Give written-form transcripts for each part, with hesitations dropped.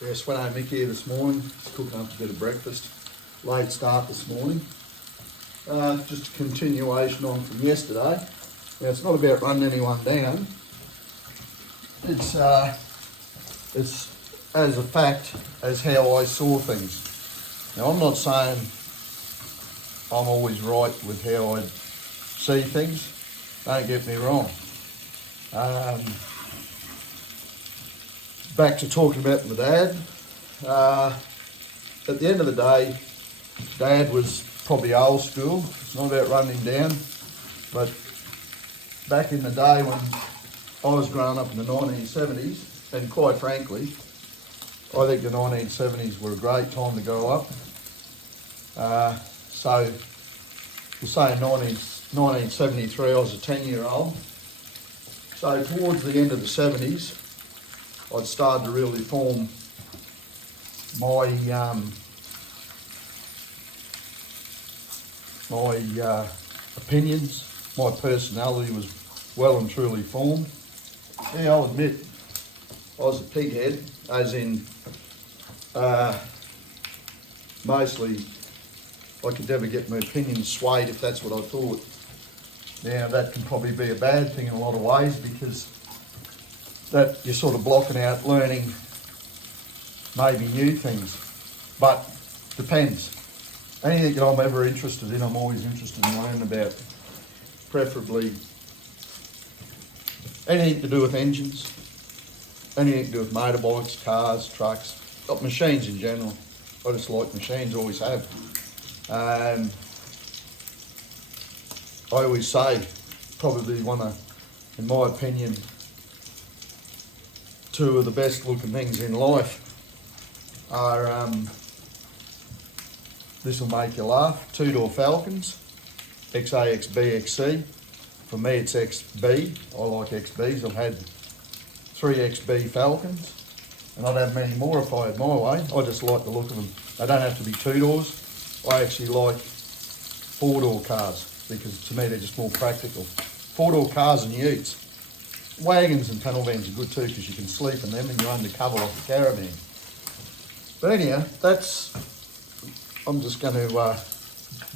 Yes, went home Mick here this morning, just cooking up a bit of breakfast. Late start this morning. Just a continuation on from yesterday. Now it's not about running anyone down. It's as a fact as how I saw things. Now I'm not saying I'm always right with how I see things. Don't get me wrong. Back to talking about my dad. At the end of the day, Dad was probably old school. It's not about running him down, but back in the day when I was growing up in the 1970s, and quite frankly, I think the 1970s were a great time to grow up. So we'll say in 1973 I was a 10-year-old. So towards the end of the 70s, I'd started to really form my opinions. My personality was well and truly formed. Yeah, I'll admit I was a pighead, as in mostly I could never get my opinions swayed if that's what I thought. Now that can probably be a bad thing in a lot of ways, because that you're sort of blocking out learning maybe new things, but depends. Anything that I'm ever interested in, I'm always interested in learning about, preferably anything to do with engines, anything to do with motorbikes, cars, trucks, got machines in general. I just like machines, always have. I always say, probably one of, in my opinion, two of the best looking things in life are, this will make you laugh, two-door Falcons, XA, XB, XC. For me it's XB, I like XBs. I've had 3 XB Falcons, and I'd have many more if I had my way. I just like the look of them. They don't have to be 2 doors. I actually like 4-door cars, because to me they're just more practical. 4-door cars and utes. Wagons and panel vans are good too, because you can sleep in them and you're undercover like a caravan. But anyhow, I'm just going to be a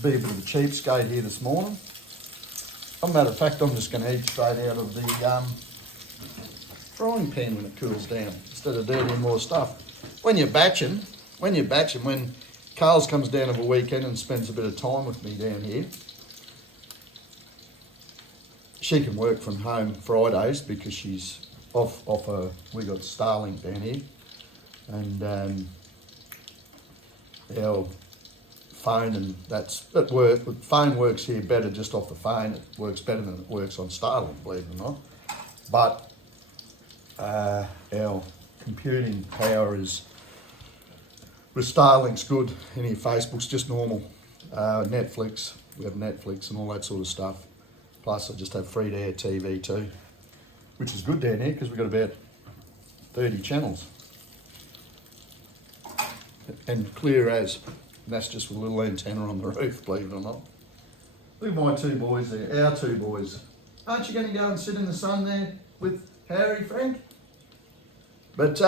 bit of a cheapskate here this morning. As a matter of fact, I'm just going to eat straight out of the frying pan when it cools down, instead of dirtying more stuff. When Carls comes down of a weekend and spends a bit of time with me down here, she can work from home Fridays because she's off we got Starlink down here, and our phone, and phone works here better just off the phone. It works better than it works on Starlink, believe it or not. But our computing power is, with Starlink's good. Any Facebook's just normal. Netflix, we have Netflix and all that sort of stuff. Plus I just have free-to-air TV too, which is good down here because we've got about 30 channels. And clear as, and that's just with a little antenna on the roof, believe it or not. Look at my 2 boys there, our 2 boys. Aren't you going to go and sit in the sun there with Harry, Frank? But,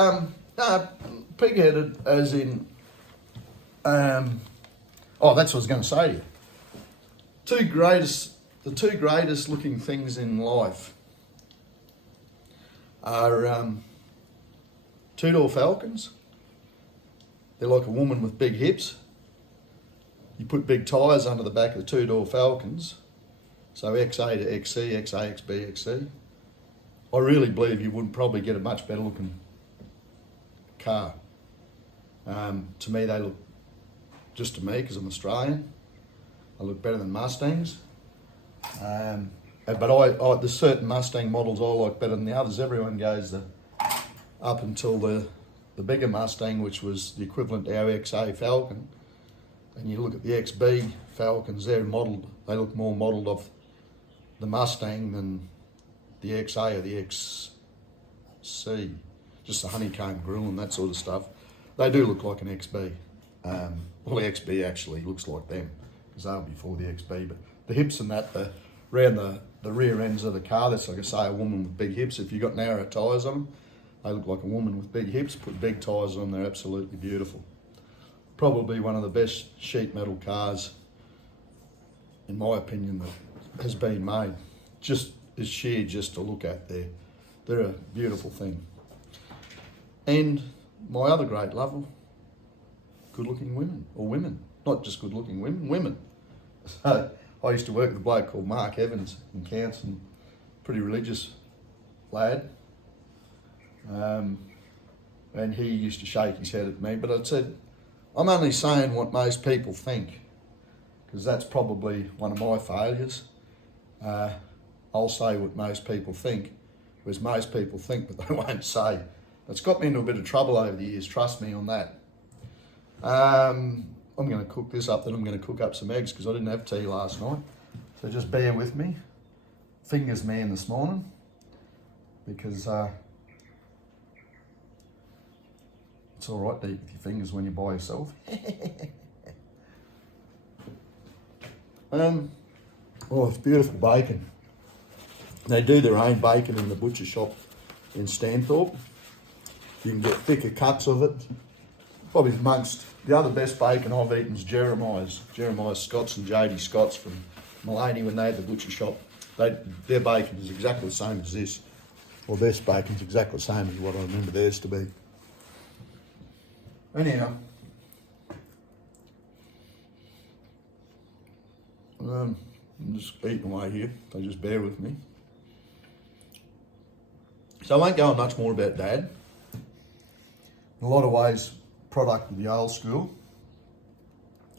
pig-headed as in, that's what I was going to say to you. The two greatest looking things in life are 2-door Falcons. They're like a woman with big hips. You put big tyres under the back of the 2-door Falcons, so XA to XC, XA, XB, XC. I really believe you wouldn't probably get a much better looking car. To me, they look, just to me, because I'm Australian, they look better than Mustangs. But there's certain Mustang models I like better than the others. Everyone goes up until the bigger Mustang, which was the equivalent to our XA Falcon, and you look at the XB Falcons, they look more modelled off the Mustang than the XA or the XC. Just the honeycomb grille and that sort of stuff. They do look like an XB. Well, the XB actually looks like them, because they were before the XB, but the hips and that, around the rear ends of the car, that's like I say, a woman with big hips. If you've got narrow tyres on them, They look like a woman with big hips, put big tyres on, they're absolutely beautiful. Probably one of the best sheet metal cars, in my opinion, that has been made. Just is sheer just to look at there. They're a beautiful thing. And my other great love, good looking women, or women, not just good looking women, women. So I used to work with a bloke called Mark Evans in Counts, pretty religious lad. And he used to shake his head at me, but I said, I'm only saying what most people think, because that's probably one of my failures. I'll say what most people think, whereas most people think, but they won't say. It's got me into a bit of trouble over the years, trust me on that. I'm going to cook this up, then I'm going to cook up some eggs because I didn't have tea last night. So just bear with me. Fingers man this morning because it's all right to eat with your fingers when you're by yourself. Oh, it's beautiful bacon. They do their own bacon in the butcher shop in Stanthorpe. You can get thicker cuts of it. Probably amongst the other best bacon I've eaten is Jeremiah's Scott's and JD Scott's from Maloney when they had the butcher shop. Their bacon is exactly the same as this. Well, their bacon's exactly the same as what I remember theirs to be. Anyhow, I'm just eating away here, so just bear with me. So I won't go on much more about Dad. In a lot of ways, product of the old school,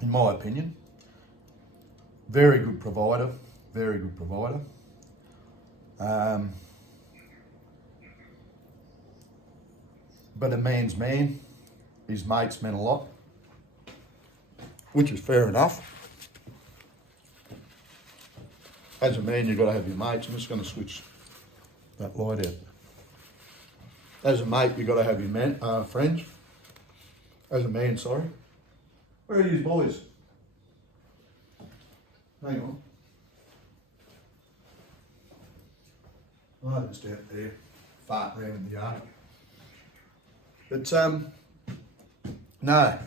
in my opinion. Very good provider, very good provider. But a man's man, his mates meant a lot, which is fair enough. As a man, you've got to have your mates. I'm just going to switch that light out. As a mate, you've got to have your friends. As a man, sorry. Where are you boys? Hang on. Oh, just out there, farting around in the yard. But, no.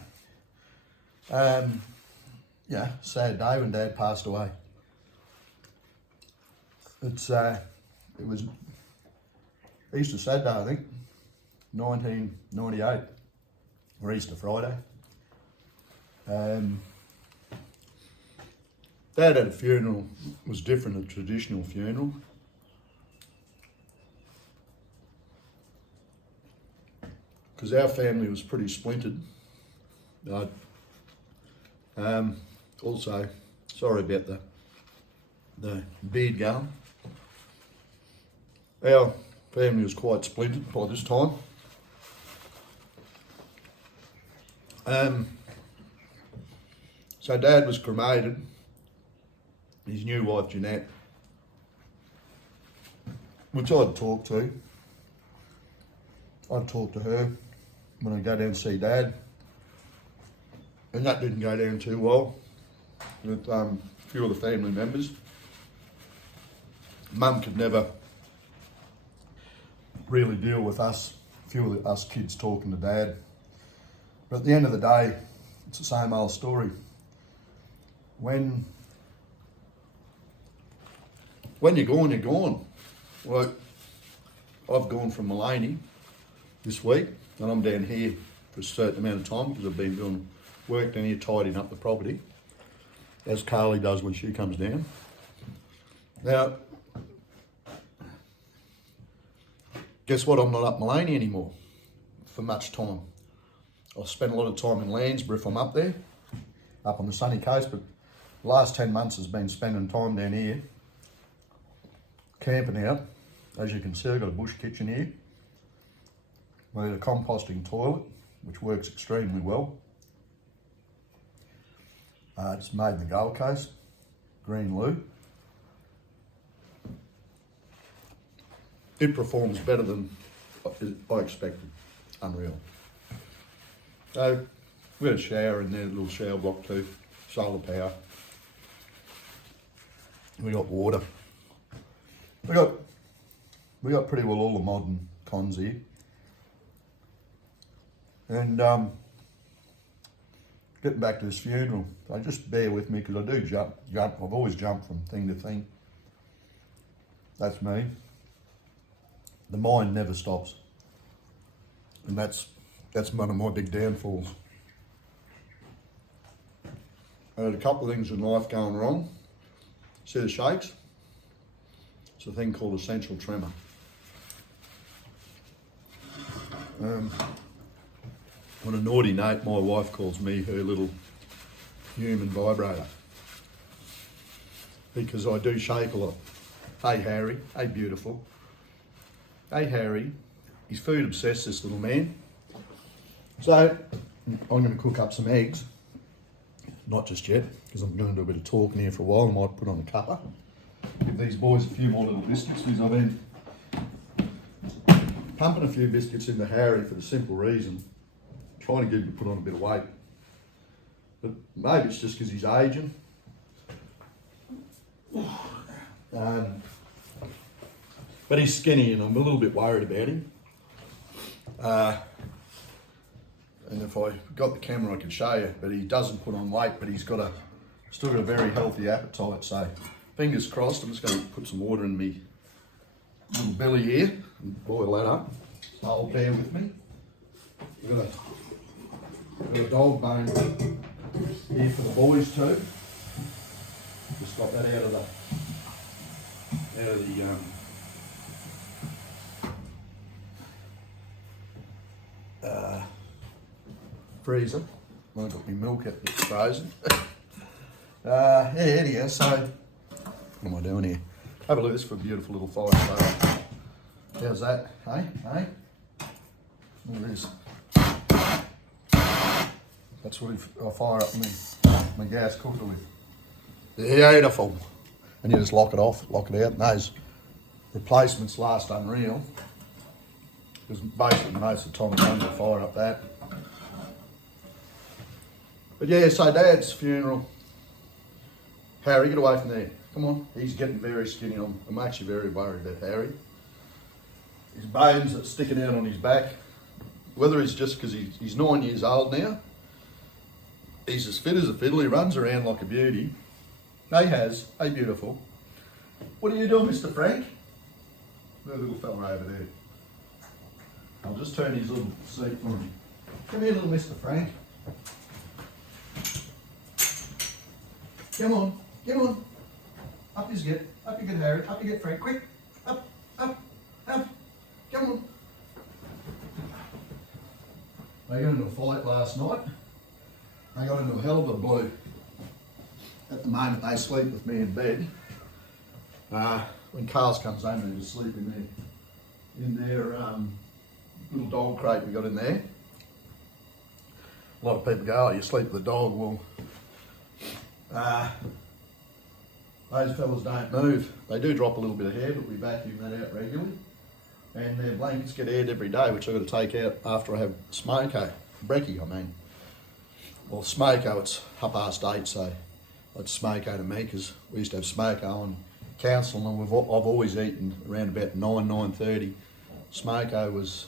Yeah, sad day when Dad passed away. It was Easter Saturday, I think, 1998, or Easter Friday. Dad had a funeral, it was different, a traditional funeral. Because our family was pretty splintered. Also, sorry about the beard going. Our family was quite splintered by this time. So Dad was cremated. His new wife Jeanette, which I'd talk to. I'd talk to her when I go down to see Dad. And that didn't go down too well with a few of the family members. Mum could never really deal with us, a few of us kids talking to Dad. But at the end of the day, it's the same old story. When you're gone, you're gone. Like, I've gone from Maloney this week, and I'm down here for a certain amount of time because I've been doing work down here tidying up the property, as Carly does when she comes down. Now, guess what? I'm not up Maloney anymore for much time. I spent a lot of time in Landsborough if I'm up there, up on the sunny coast, but the last 10 months has been spending time down here, camping out. As you can see, I've got a bush kitchen here. We've got a composting toilet, which works extremely well. It's made in the Gold Coast, green loo. It performs better than I expected, unreal. So we got a shower in there, a little shower block too, solar power. We got water. We got pretty well all the modern cons here. And getting back to this funeral, so just bear with me because I do jump. I've always jumped from thing to thing. That's me. The mind never stops, and that's one of my big downfalls. I had a couple of things in life going wrong. See the shakes? It's a thing called essential tremor. On a naughty note, my wife calls me her little human vibrator because I do shake a lot. Hey Harry, hey beautiful. Hey Harry, he's food obsessed, this little man. So I'm going to cook up some eggs. Not just yet, because I'm going to do a bit of talking here for a while. I might put on a cuppa. Give these boys a few more little biscuits because I've been pumping a few biscuits into Harry for the simple reason, trying to get him to put on a bit of weight. But maybe it's just because he's aging. But he's skinny and I'm a little bit worried about him. And if I got the camera I could show you, but he doesn't put on weight, but he's still got a very healthy appetite. So fingers crossed. I'm just going to put some water in me little belly here and boil that up. So I'll bear with me. We've got a dog bone here for the boys too. Just got that out of the freezer. I've got my milk it's frozen. Yeah, anyhow, so what am I doing here? Have a look at this for a beautiful little fire starter. How's that? Hey? Hey? Look at this. That's what I fire up my gas cooker with. Beautiful. And you just lock it off, lock it out, and those replacements last unreal. Because basically most of the time it runs to fire up that. But yeah, so Dad's funeral. Harry, get away from there. Come on, he's getting very skinny. I'm actually very worried about Harry. His bones are sticking out on his back. Whether it's just because he's 9 years old now, he's as fit as a fiddle. He runs around like a beauty. Hey beautiful. What are you doing, Mr. Frank? That little fella over there. I'll just turn his little seat for him. Come here, little Mr. Frank. Come on. Up you get, Harry. Up you get, Frank. Quick. Up. Come on. They got into a fight last night. They got into a hell of a blow. At the moment, they sleep with me in bed. When Carls comes home, they just sleep in their little dog crate we got in there. A lot of people go, oh, you sleep with the dog. Well, those fellas don't move. They do drop a little bit of hair, but we vacuum that out regularly. And their blankets get aired every day, which I've got to take out after I have smoko. Brekkie, I mean. Well, smoko, it's 8:30, so it's smoko to me because we used to have smoko on council, and I've always eaten around about 9:30. Smoko was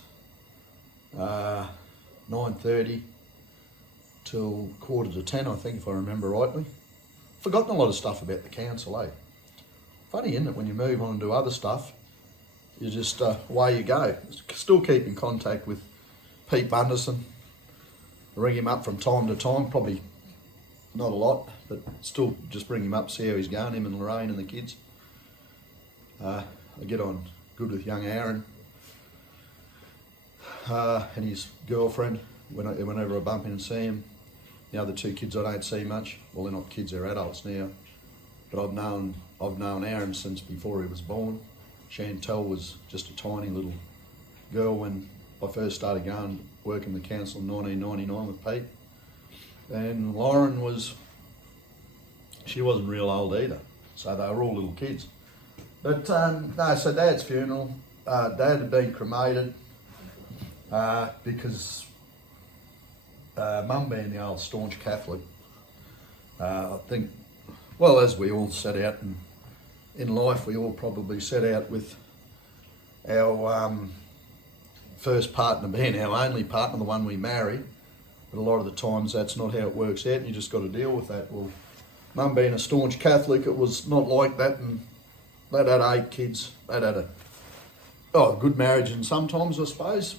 9:30 till 9:45, I think, if I remember rightly. Forgotten a lot of stuff about the council, eh? Funny, isn't it, when you move on and do other stuff, you just, away you go. Still keep in contact with Pete Bunderson. Ring him up from time to time, probably not a lot, but still just bring him up, see how he's going, him and Lorraine and the kids. I get on good with young Aaron and his girlfriend whenever I bump in and see him. The other two kids I don't see much. Well, they're not kids, they're adults now. But I've known Aaron since before he was born. Chantel was just a tiny little girl when I first started working the council in 1999 with Pete. And Lauren she wasn't real old either. So they were all little kids. But no, so Dad's funeral, Dad had been cremated because Mum being the old staunch Catholic, I think, well, as we all set out in life, we all probably set out with our first partner being our only partner, the one we married. But a lot of the times that's not how it works out, and you just got to deal with that. Well, Mum being a staunch Catholic, it was not like that, and they'd had 8 kids. They'd had a good marriage, and sometimes, I suppose,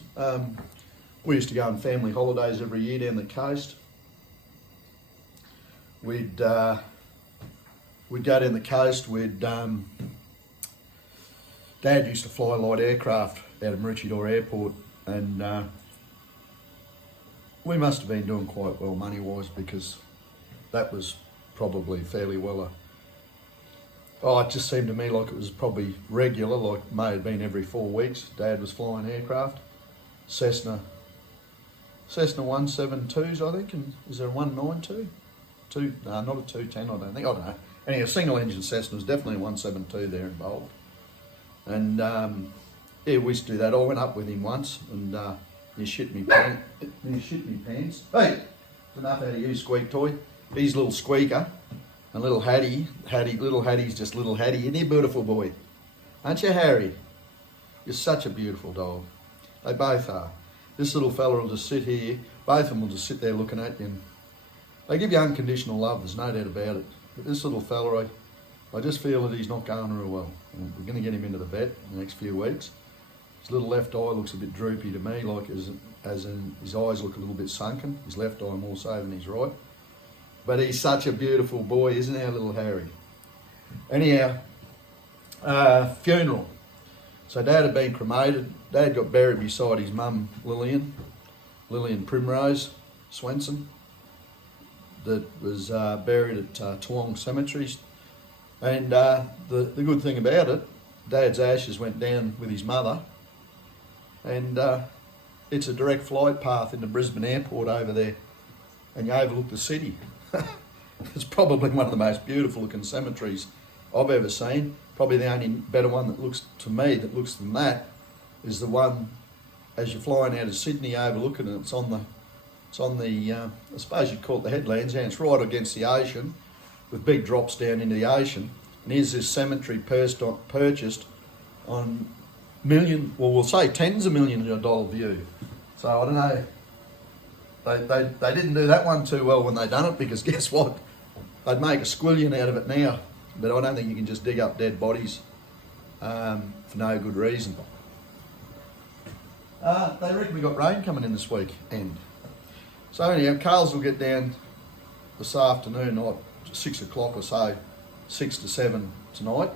we used to go on family holidays every year down the coast. We'd go down the coast. Dad used to fly light aircraft out of Maroochydore Airport, and we must have been doing quite well money-wise, because that was probably fairly well it just seemed to me like it was probably regular, like may have been every 4 weeks. Dad was flying aircraft, Cessna 172s, I think, and is there a 192? No, not a 210, I don't think. I don't know. Anyway, a single engine Cessna was definitely a 172 there involved. And yeah, we used to do that. I went up with him once, and he shit me pants. Hey, it's enough out of you, squeak toy. He's a little squeaker. And little Hattie's just little Hattie. Isn't he a beautiful boy? Aren't you, Harry? You're such a beautiful dog. They both are. This little fella will just sit here. Both of them will just sit there looking at you. And they give you unconditional love, there's no doubt about it. But this little fella, I just feel that he's not going real well. And we're going to get him into the vet in the next few weeks. His little left eye looks a bit droopy to me, like as in his eyes look a little bit sunken. His left eye more so than his right. But he's such a beautiful boy, isn't our little Harry? Anyhow, funeral. So Dad had been cremated. Dad got buried beside his mum, Lillian Primrose Swenson, that was buried at Toowong Cemetery. And the good thing about it, Dad's ashes went down with his mother, and it's a direct flight path into Brisbane Airport over there, and you overlook the city. It's probably one of the most beautiful looking cemeteries I've ever seen. Probably the only better one that looks than that is the one as you're flying out of Sydney overlooking it. It's on the I suppose you'd call it the headlands, and it's right against the ocean with big drops down into the ocean. And here's this cemetery purchased on we'll say tens of millions of dollar view. So I don't know. They didn't do that one too well when they done it, because guess what? They'd make a squillion out of it now. But I don't think you can just dig up dead bodies for no good reason. They reckon we got rain coming in this weekend. So anyhow, Carls will get down this afternoon, like 6 o'clock or so, 6 to 7 tonight.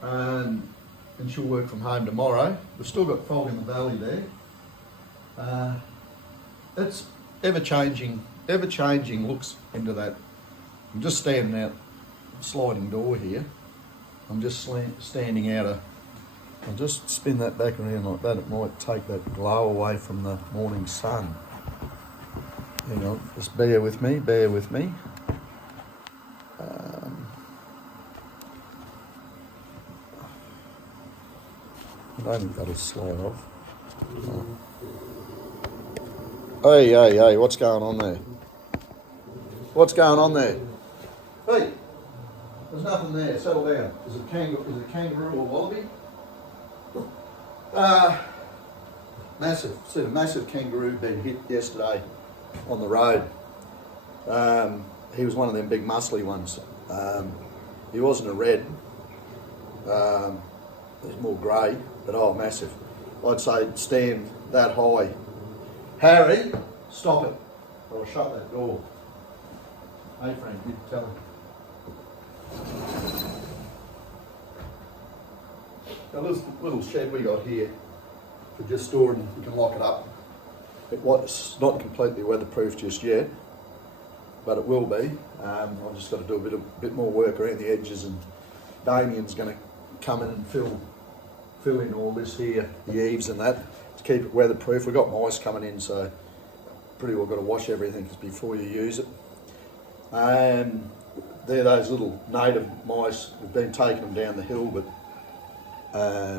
And she'll work from home tomorrow. We've still got fog in the valley there. It's ever-changing looks into that. I'm just standing out sliding door here. I'm just standing out I'll just spin that back around like that. It might take that glow away from the morning sun. Hang on, just bear with me. I don't think that'll slide off. Hey, what's going on there? Hey, there's nothing there, settle down. Is it a kangaroo or wallaby? Massive kangaroo been hit yesterday on the road. He was one of them big muscly ones. He wasn't a red, he was more grey, but massive. I'd say stand that high. Harry, stop it. I'll shut that door. Hey Frank, you tell him. Now this little shed we got here for just storing, we can lock it up. It's not completely weatherproof just yet, but it will be. I've just got to do a bit more work around the edges, and Damien's going to come in and fill in all this here, the eaves and that, to keep it weatherproof. We've got mice coming in, so pretty well got to wash everything before you use it. They're those little native mice. We've been taking them down the hill, but I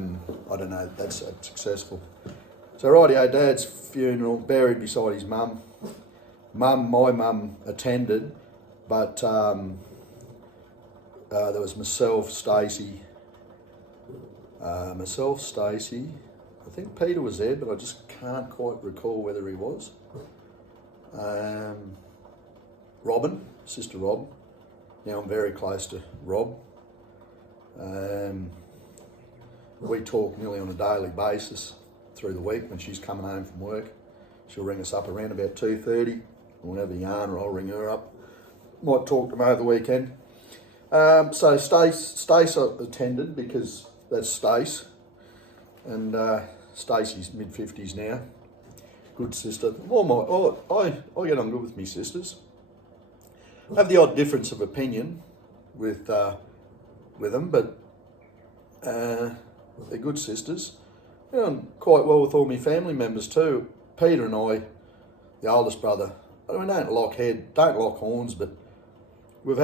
don't know, that's successful. So rightio, Dad's funeral, buried beside his mum. My mum attended, but there was myself, Stacey, I think Peter was there, but I just can't quite recall whether he was. Robin, sister Rob. Now I'm very close to Rob. We talk nearly on a daily basis through the week when she's coming home from work. She'll ring us up around about 2:30. We'll have a yarn, or I'll ring her up. Might talk to them over the weekend. So Stace I attended because that's Stace, and Stacey's mid-50s now. Good sister. I get on good with my sisters. I have the odd difference of opinion with them, but they're good sisters. I get on quite well with all my family members too. Peter and I, the oldest brother, we don't lock horns, but we've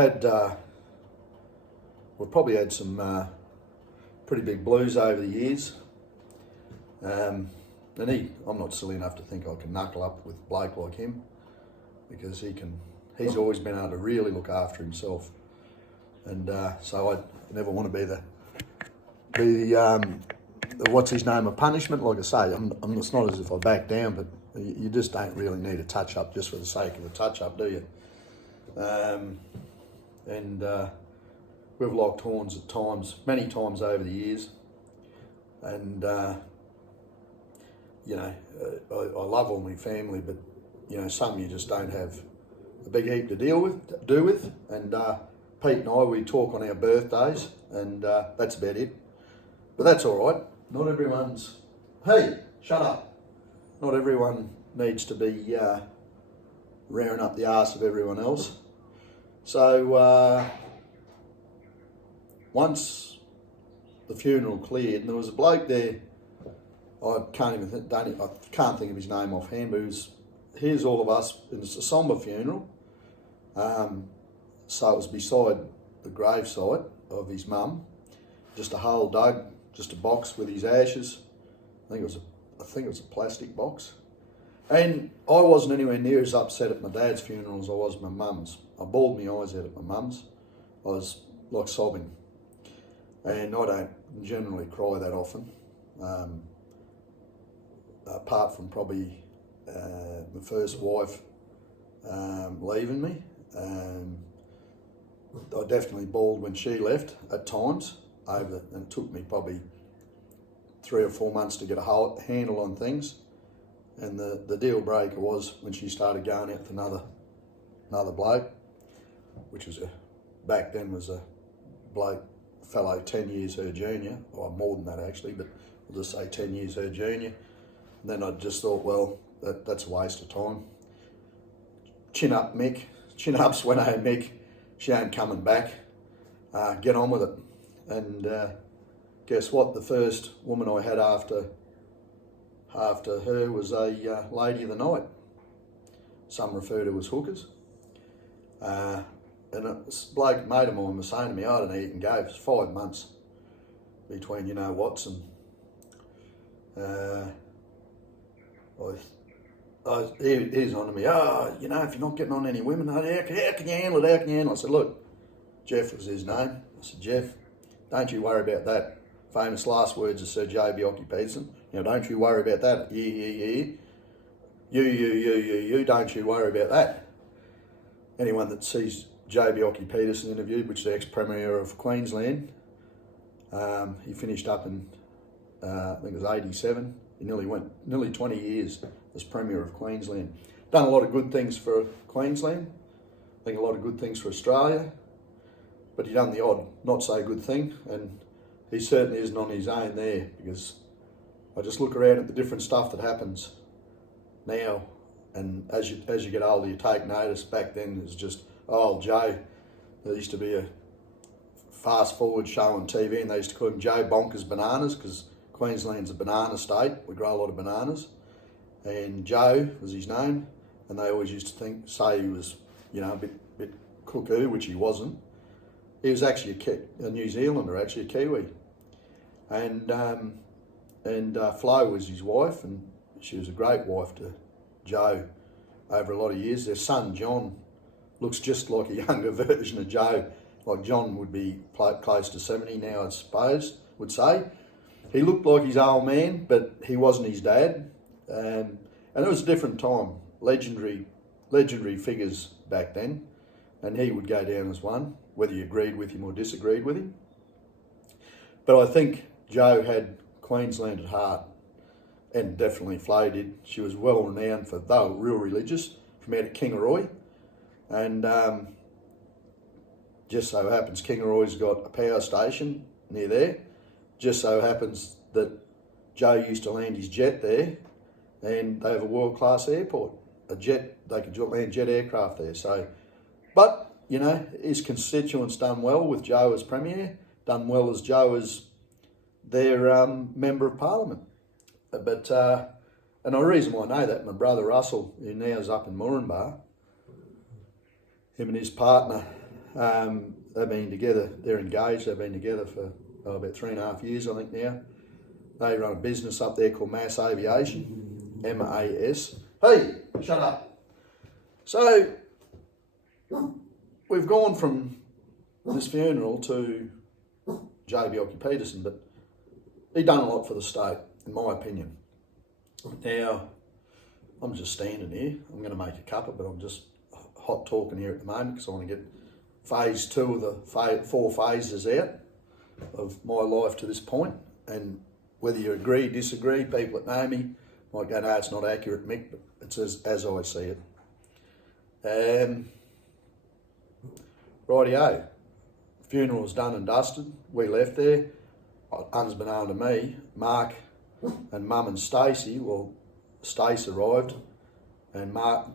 probably had some pretty big blues over the years. And I'm not silly enough to think I can knuckle up with a bloke like him, because he's always been able to really look after himself. And so I never want to be the what's his name, a punishment. Like I say, it's not as if I back down, but you just don't really need a touch up just for the sake of a touch up, do you? We've locked horns at times, many times over the years, and I love all my family, but some you just don't have a big heap to do with. And Pete and I, we talk on our birthdays, and that's about it. But that's all right. Not everyone's. Hey, shut up. Not everyone needs to be rearing up the arse of everyone else. So once the funeral cleared, and there was a bloke there. I can't think of his name offhand, but here's all of us. It's a sombre funeral. So it was beside the gravesite of his mum, just a hole dug, just a box with his ashes. I think it was a plastic box. And I wasn't anywhere near as upset at my dad's funeral as I was at my mum's. I bawled my eyes out at my mum's. I was like sobbing. And I don't generally cry that often, apart from probably my first wife leaving me. I definitely bawled when she left at times, and it took me probably 3 or 4 months to get a handle on things. And the deal breaker was when she started going out with another bloke, which was back then was a fellow 10 years her junior, or more than that actually, but we'll just say 10 years her junior. And then I just thought, well, that's a waste of time. Chin ups when I had Mick. She ain't coming back. Get on with it. And guess what? The first woman I had after her was a lady of the night. Some refer to as hookers. And a bloke mate of mine was saying to me, I don't eat and go. It was 5 months between what's and he's on to me, if you're not getting on any women, how can you handle it? How can you handle it? I said, look, Jeff was his name. I said, Jeff, don't you worry about that. Famous last words of Sir J. Bjelke-Petersen. Don't you worry about that. You, don't you worry about that. Anyone that sees J. Bjelke-Petersen interviewed, which is the ex-Premier of Queensland, he finished up in, I think it was 87. He nearly 20 years as Premier of Queensland. Done a lot of good things for Queensland. I think a lot of good things for Australia. But he done the odd not so good thing, and he certainly isn't on his own there, because I just look around at the different stuff that happens now, and as you get older, you take notice. Back then, it was just, oh, Joe. There used to be a fast forward show on TV, and they used to call him Joe Bonkers Bananas, because Queensland's a banana state. We grow a lot of bananas, and Joe was his name, and they always used to say he was, a bit cuckoo, which he wasn't. He was actually a New Zealander, actually a Kiwi, and Flo was his wife, and she was a great wife to Joe over a lot of years. Their son John looks just like a younger version of Joe. Like John would be close to 70 now, I suppose, would say. he looked like his old man, but he wasn't his dad. And it was a different time. Legendary figures back then, and he would go down as one, whether you agreed with him or disagreed with him. But I think Jo had Queensland at heart, and definitely Flo did. She was well renowned for, they were real religious, from out at Kingaroy. And just so happens Kingaroy's got a power station near there. Just so happens that Jo used to land his jet there, and they have a world-class airport. A jet, they could land jet aircraft there. So, but, you know, his constituents done well with Jo as Premier, done well as Jo as their Member of Parliament. But, and the reason why I know that, my brother Russell, who now is up in Moranbah, him and his partner, they've been together, they're engaged, they've been together for about 3.5 years, I think now. They run a business up there called Mass Aviation, MAS. Hey, shut up. So, we've gone from this funeral to J. Bjelke-Petersen, but he done a lot for the state, in my opinion. Now, I'm just standing here. I'm going to make a cuppa, but I'm just hot talking here at the moment because I want to get phase 2 of the 4 phases out of my life to this point. And whether you agree, disagree, people that know me might go, no, it's not accurate, Mick, but it's as I see it. Rightio, funeral was done and dusted. We left there. Unbeknown to me, Mark and Mum and Stacey, well, Stace arrived, and Mark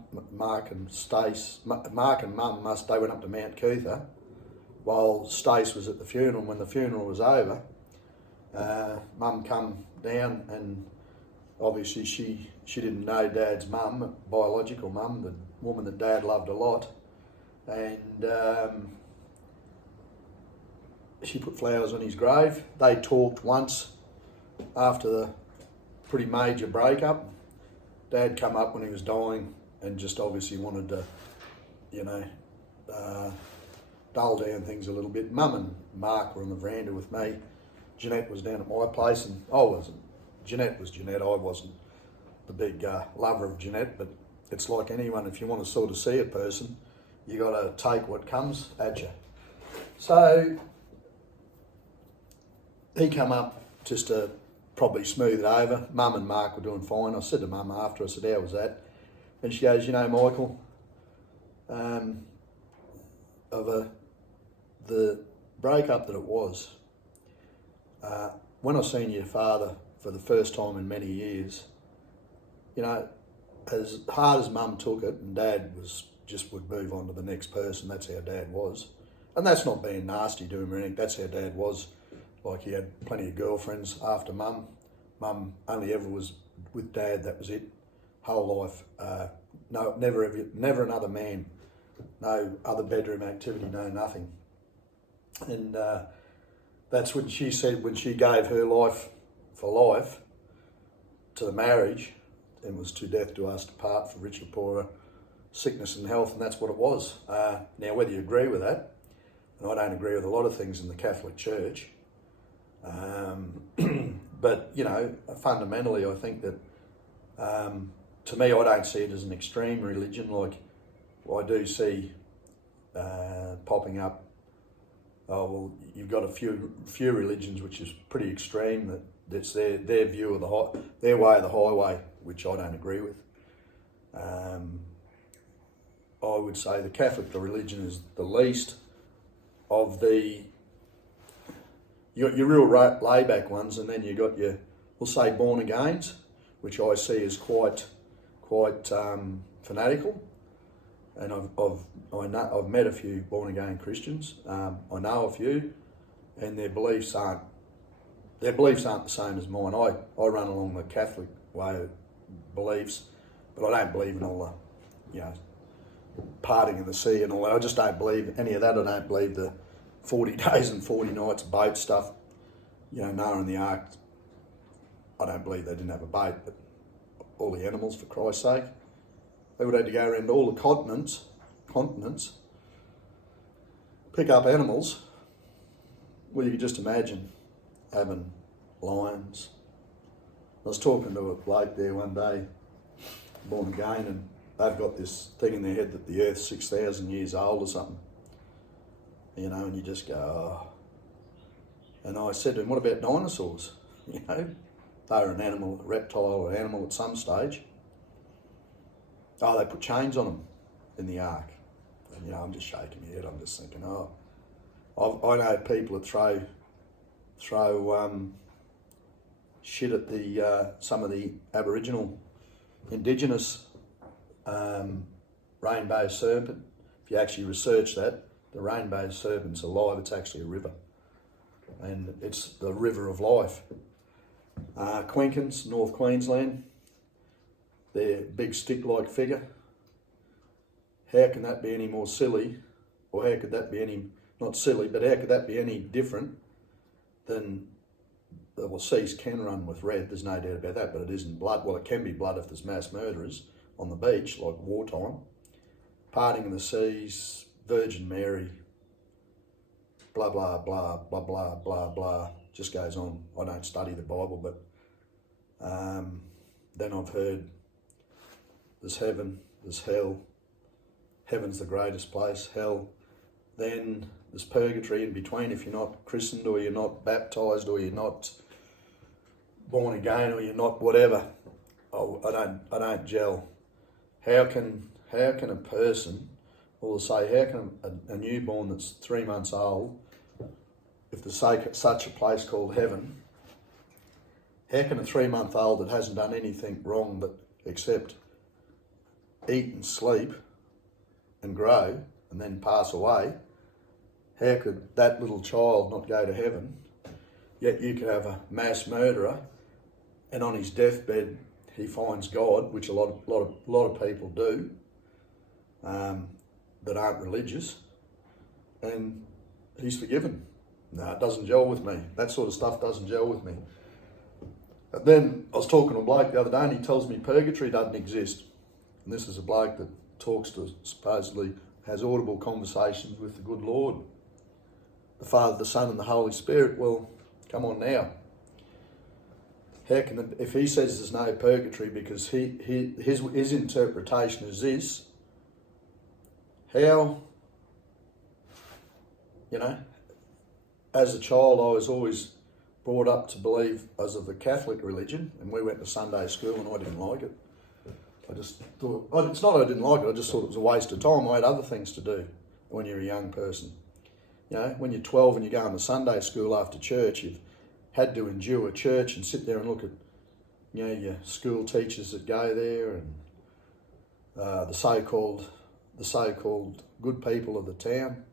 and Mum they went up to Mount Cootha, while Stace was at the funeral. When the funeral was over, Mum come down, and obviously she didn't know Dad's mum, biological mum, the woman that Dad loved a lot, and she put flowers on his grave. They talked once after the pretty major breakup. Dad come up when he was dying and just obviously wanted to, you know, dull down things a little bit. Mum and Mark were on the veranda with me. Jeanette was down at my place, and I wasn't. Jeanette was Jeanette. I wasn't the big lover of Jeanette, but it's like anyone. If you want to sort of see a person, you got to take what comes at you. So he come up just to probably smooth it over. Mum and Mark were doing fine. I said to Mum after, I said, how was that? And she goes, you know, Michael, the breakup that it was, when I seen your father for the first time in many years, you know, as hard as Mum took it, and Dad would move on to the next person. That's how Dad was. And that's not being nasty to him or anything. That's how Dad was. Like, he had plenty of girlfriends after Mum. Mum only ever was with Dad, that was it. Whole life. No, never another man. No other bedroom activity, no nothing. And that's what she said when she gave her life for life to the marriage, and was to death do us part, for richer, poorer, sickness and health, and that's what it was. Now, whether you agree with that, and I don't agree with a lot of things in the Catholic Church, but, you know, fundamentally I think that, to me, I don't see it as an extreme religion. Like, I do see popping up, oh, well, you've got a few religions which is pretty extreme, that's their view of their way of the highway, which I don't agree with. I would say the Catholic religion is the least of the, you got your real layback ones, and then you got your, we'll say, born agains, which I see as quite fanatical. And I've met a few born again Christians. I know a few, and their beliefs aren't the same as mine. I run along the Catholic way of beliefs, but I don't believe in all the, you know, parting in the sea and all that. I just don't believe any of that. I don't believe the 40 days and 40 nights boat stuff. You know, Noah and the Ark, I don't believe they didn't have a boat, but all the animals, for Christ's sake. They would have to go around all the continents, pick up animals. Well, you could just imagine having lions. I was talking to a bloke there one day, born again, and they've got this thing in their head that the Earth's 6,000 years old or something. You know, and you just go, oh. And I said to him, what about dinosaurs? You know, they were an animal, a reptile or an animal at some stage. Oh, they put chains on them in the ark. And, you know, I'm just shaking my head. I'm just thinking, oh, I know people that throw shit at the some of the Aboriginal, indigenous rainbow serpent. If you actually research that, the rainbow serpent's alive. It's actually a river, and it's the river of life. Quenkins, North Queensland, their big stick-like figure. How can that be any more silly, or how could that be any, not silly, but how could that be any different than, well, seas can run with red, there's no doubt about that, but it isn't blood. Well, it can be blood if there's mass murderers on the beach, like wartime. Parting of the seas, Virgin Mary, blah, blah, blah, blah, blah, blah, blah, just goes on. I don't study the Bible, but then I've heard there's heaven, there's hell. Heaven's the greatest place, hell. Then there's purgatory in between if you're not christened or you're not baptised or you're not born again or you're not whatever. Oh, I don't gel. How can a person, or say, how can a newborn that's 3 months old, if there's such a place called heaven, how can a 3-month-old that hasn't done anything wrong but except eat and sleep and grow and then pass away, how could that little child not go to heaven? Yet you could have a mass murderer and on his deathbed he finds God, which a lot of people do, that aren't religious, and he's forgiven. No, it doesn't gel with me. That sort of stuff doesn't gel with me. But then I was talking to a bloke the other day and he tells me purgatory doesn't exist. And this is a bloke that talks to, supposedly has audible conversations with the good Lord, the Father, the Son and the Holy Spirit. Well, come on now. How can, if he says there's no purgatory because his interpretation is this, how, you know, as a child I was always brought up to believe as of the Catholic religion, and we went to Sunday school and I didn't like it. I just thought, it's not that I didn't like it, I just thought it was a waste of time. I had other things to do when you're a young person. You know, when you're 12 and you're going to Sunday school after church, you've had to endure church and sit there and look at, you know, your school teachers that go there and the so-called good people of the town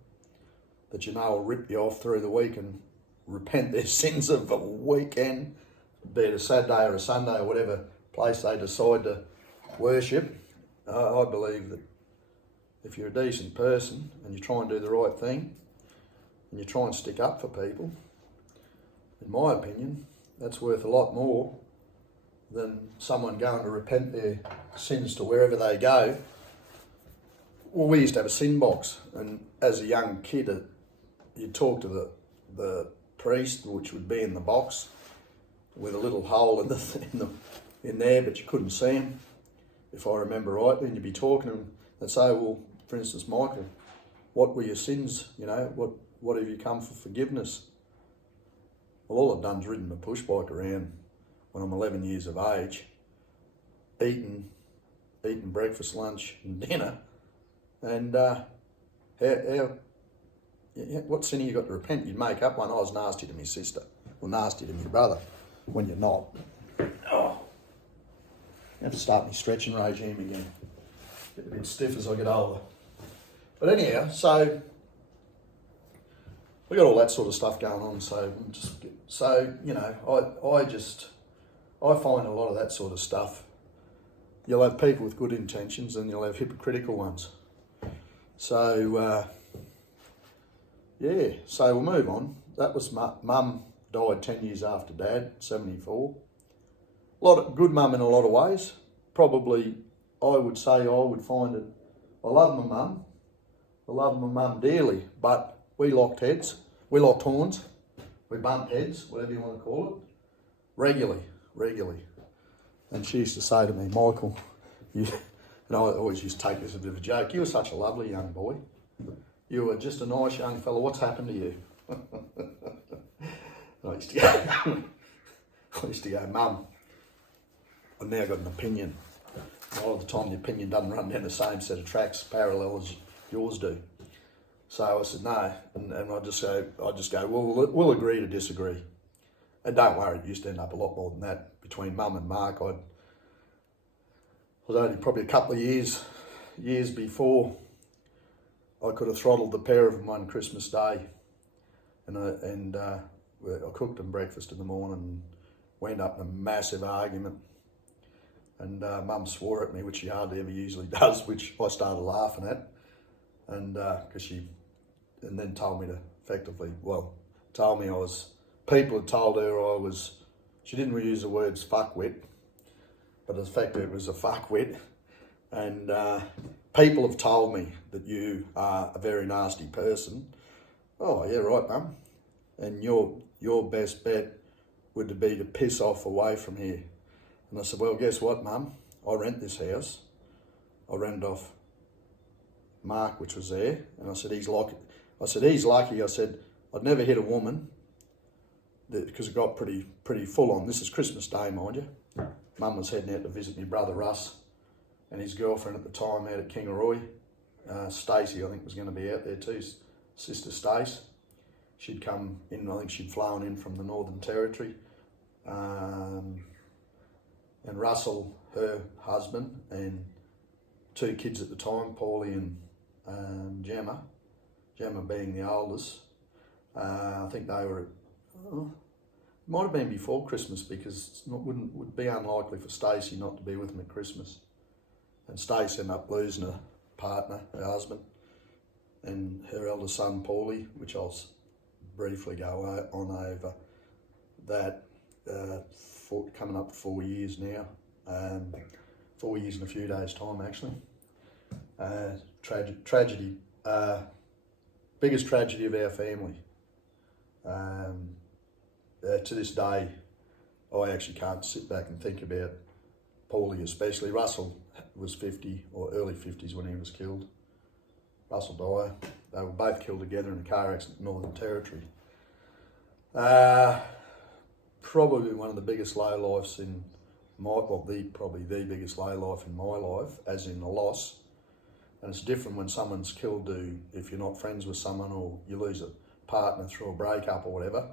that you know will rip you off through the week and repent their sins of a weekend, be it a Saturday or a Sunday or whatever place they decide to worship. I believe that if you're a decent person and you try and do the right thing and you try and stick up for people, in my opinion, that's worth a lot more than someone going to repent their sins to wherever they go. Well, we used to have a sin box, and as a young kid, you'd talk to the priest, which would be in the box with a little hole in there, but you couldn't see him, if I remember right. Then you'd be talking to him and say, well, for instance, Michael, what were your sins? You know, what have you come for forgiveness? Well, all I've done is ridden my push bike around when I'm 11 years of age, eating breakfast, lunch and dinner, and what sin have you got to repent? You'd make up one. I was nasty to my sister, or nasty to my brother, when you're not. Oh, I have to start my stretching regime again. Get a bit stiff as I get older. But anyhow, so we got all that sort of stuff going on. So you know, I find a lot of that sort of stuff. You'll have people with good intentions, and you'll have hypocritical ones. So. Yeah, so we'll move on. That was mum died 10 years after dad, 74. A lot of good mum in a lot of ways. Probably, I would say I would find it. I love my mum. I love my mum dearly, but we locked heads. We locked horns. We bumped heads, whatever you want to call regularly. And she used to say to me, Michael, and I always used to take this as a bit of a joke, you were such a lovely young boy. You were just a nice young fella. What's happened to you? I used to go, Mum, I've now got an opinion. A lot of the time the opinion doesn't run down the same set of tracks, parallel as yours do. So I said, no, and I just go, well, we'll agree to disagree. And don't worry, it used to end up a lot more than that. Between Mum and Mark, I was only probably a couple of years before I could have throttled the pair of them one Christmas Day. And I cooked them breakfast in the morning and we ended up in a massive argument. And Mum swore at me, which she hardly ever usually does, which I started laughing at. And and then told me to effectively, told me people had told her she didn't use the words fuckwit, but in fact it was a fuckwit. And people have told me that you are a very nasty person. Oh, yeah, right, Mum. And your best bet would be to piss off away from here. And I said, well, guess what, Mum? I rent this house. I rented off Mark, which was there. And I said, he's lucky. I said, I'd never hit a woman because it got pretty full on. This is Christmas Day, mind you. Mum was heading out to visit my brother Russ and his girlfriend at the time out at Kingaroy. Stacey, I think, was going to be out there too, sister Stace. She'd come in, I think she'd flown in from the Northern Territory. And Russell, her husband, and two kids at the time, Paulie and Gemma being the oldest. I think they were, might have been before Christmas because it would be unlikely for Stacey not to be with them at Christmas. And Stacey ended up losing her partner, her husband, and her eldest son, Paulie, which I'll briefly go on over that, coming up to 4 years now. 4 years in a few days' time, actually. Tragedy, biggest tragedy of our family. To this day, I actually can't sit back and think about Paulie especially. Russell was 50 or early 50s when he was killed. Russell Dyer. They were both killed together in a car accident in the Northern Territory. Probably one of the biggest lowlifes in probably the biggest lowlife in my life, as in a loss. And it's different when someone's killed if you're not friends with someone or you lose a partner through a breakup or whatever.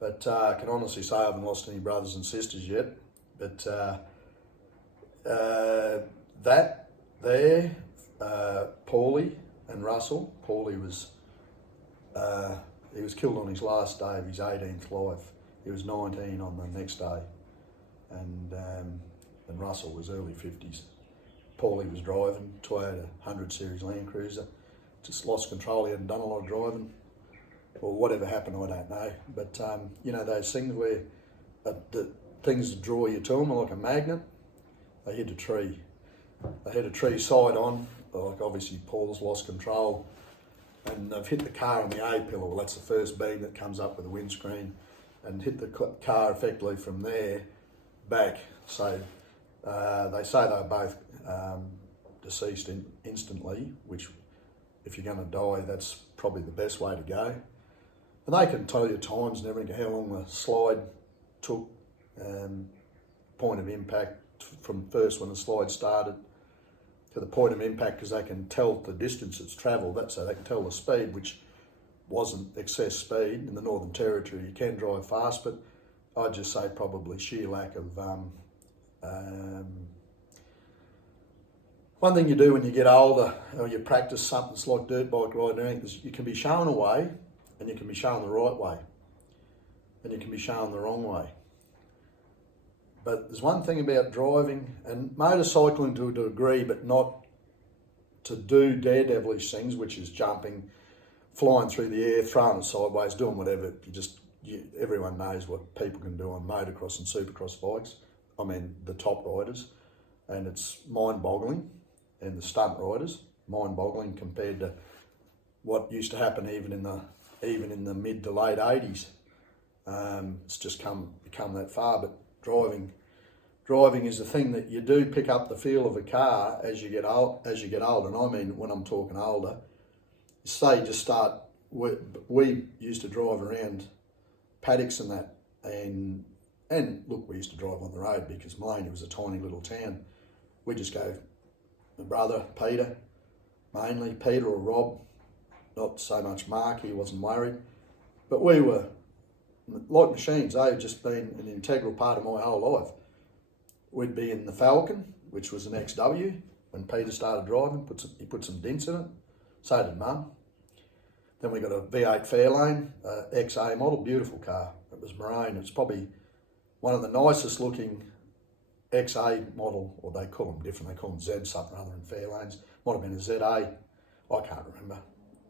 But I can honestly say I haven't lost any brothers and sisters yet. But that there, Paulie and Russell. Paulie was he was killed on his last day of his 18th life. He was 19 on the next day, and Russell was early 50s. Paulie was driving Toyota 100 Series Land Cruiser, just lost control. He hadn't done a lot of driving, or whatever happened, I don't know. But you know, those things where the things draw you to them like a magnet. They hit a tree. They hit a tree side on. Like obviously Paul's lost control, and they've hit the car on the A-pillar. Well, that's the first beam that comes up with the windscreen, and hit the car effectively from there back. So they say they were both deceased instantly, which if you're going to die, that's probably the best way to go. And they can tell you times and everything, how long the slide took, point of impact from first when the slide started to the point of impact, because they can tell the distance it's travelled, so they can tell the speed, which wasn't excess speed. In the Northern Territory you can drive fast, but I'd just say probably sheer lack of one thing you do when you get older or you practice something that's like dirt bike riding, is you can be shown a way and you can be shown the right way and you can be shown the wrong way. But there's one thing about driving and motorcycling to a degree, but not to do daredevilish things, which is jumping, flying through the air, throwing it sideways, doing whatever. Everyone knows what people can do on motocross and supercross bikes. I mean, the top riders, and it's mind-boggling. And the stunt riders, mind-boggling compared to what used to happen even in the mid to late 80s. It's just become that far. But driving is a thing that you do pick up the feel of a car as you get older. And I mean, when I'm talking older, say just start. We used to drive around paddocks and that, and look, we used to drive on the road because Maloney was a tiny little town. We just go, my brother Peter, mainly Peter or Rob, not so much Mark. He wasn't worried, but we were like machines. They've just been an integral part of my whole life. We'd be in the Falcon, which was an XW. When Peter started driving, he put some dents in it. So did Mum. Then we got a V8 Fairlane, XA model, beautiful car. It was maroon. It's probably one of the nicest looking XA model, or they call them different. They call them Z something rather than Fairlanes. Might have been a ZA. I can't remember.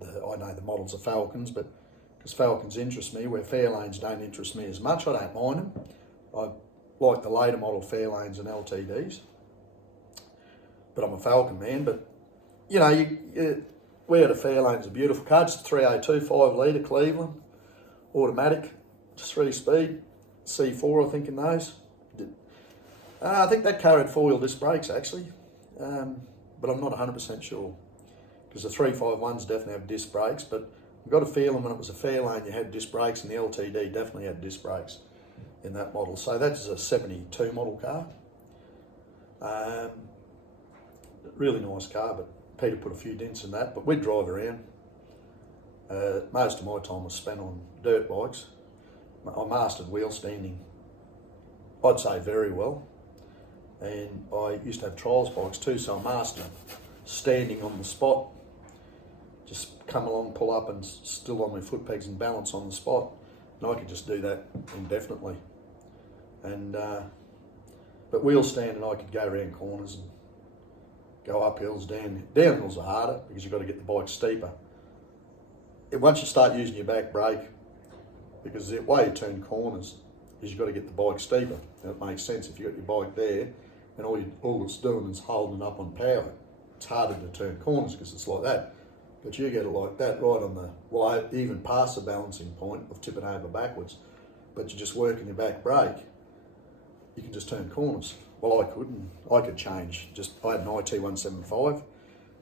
I know the models are Falcons, but because Falcons interest me, where Fairlanes don't interest me as much, I don't mind them. I like the later model Fairlanes and LTDs. But I'm a Falcon man. But, you know, we had a Fairlane, it's a beautiful car, just a 302 5 litre Cleveland, automatic, 3-speed, C4 I think in those. I think that car had 4-wheel disc brakes actually, but I'm not 100% sure, because the 351s definitely have disc brakes, but I've got a feeling when it was a Fairlane you had disc brakes, and the LTD definitely had disc brakes in that model. So that's a 72 model car. Really nice car, but Peter put a few dents in that, but we'd drive around. Most of my time was spent on dirt bikes. I mastered wheel standing, I'd say very well. And I used to have trials bikes too, so I mastered standing on the spot. Just come along, pull up and still on my foot pegs and balance on the spot. And I could just do that indefinitely. And but wheel standing, I could go around corners and go up hills, down hills are harder because you've got to get the bike steeper. Once you start using your back brake, because the way you turn corners is you've got to get the bike steeper. And it makes sense if you've got your bike there and all it's doing is holding up on power. It's harder to turn corners because it's like that. But you get it like that right on even past the balancing point of tipping over backwards. But you're just working your back brake, you can just turn corners. Well, I couldn't. I could change. I had an IT175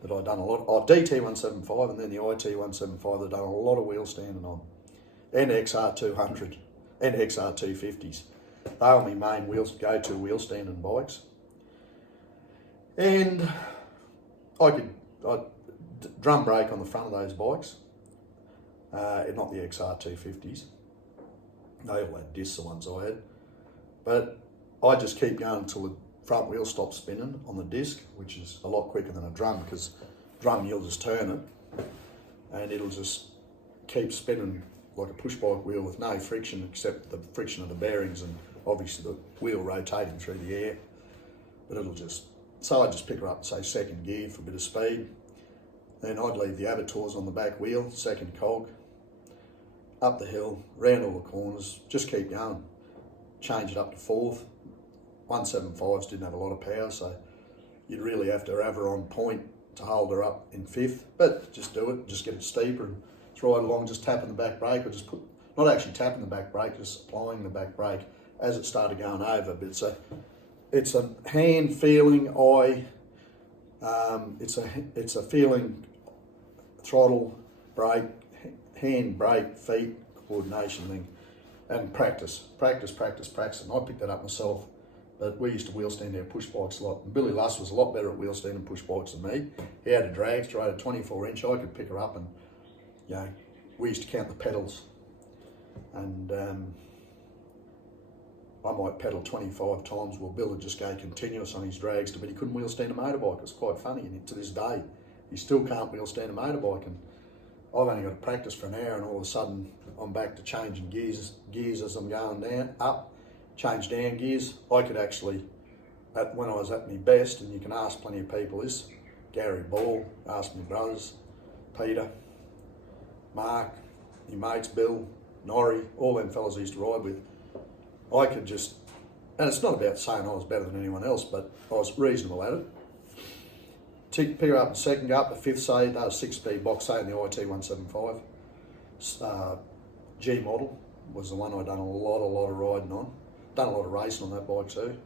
that I'd done a lot. DT175 and then the IT175 that I'd done a lot of wheel standing on. And XR200 and XR250s. They were my main go-to wheel standing bikes. And I'd drum brake on the front of those bikes. Not the XR250s. They all had discs, the ones I had. But I just keep going until the front wheel stops spinning on the disc, which is a lot quicker than a drum, because drum you'll just turn it and it'll just keep spinning like a push bike wheel with no friction except the friction of the bearings and obviously the wheel rotating through the air. But so I'd just pick her up, say second gear for a bit of speed. Then I'd leave the abattoirs on the back wheel, second cog, up the hill, round all the corners, just keep going. Change it up to fourth. 175s didn't have a lot of power, so you'd really have to have her on point to hold her up in fifth, but just do it, just get it steeper and ride along, just tapping the back brake, or just not actually tapping the back brake, just applying the back brake as it started going over. But it's a hand feeling, it's a feeling, throttle, brake, hand, brake, feet, coordination thing, and practice. And I picked that up myself. But we used to wheel stand our push bikes a lot. And Billy Luss was a lot better at wheel standing push bikes than me. He had a dragster, I had a 24-inch. I could pick her up, and we used to count the pedals. And I might pedal 25 times while Bill would just go continuous on his dragster, but he couldn't wheel stand a motorbike. It was quite funny, and to this day, he still can't wheel stand a motorbike. And I've only got to practice for an hour, and all of a sudden I'm back to changing gears as I'm going up. Change down gears. I could actually, when I was at my best, and you can ask plenty of people this, Gary Ball, ask my brothers, Peter, Mark, your mates, Bill, Norrie, all them fellas I used to ride with, I could just, and it's not about saying I was better than anyone else, but I was reasonable at it. Pick her up in second, go up to fifth, say, 6-speed box, say in the IT175, G model, was the one I done a lot of riding on. Done a lot of racing on that bike too.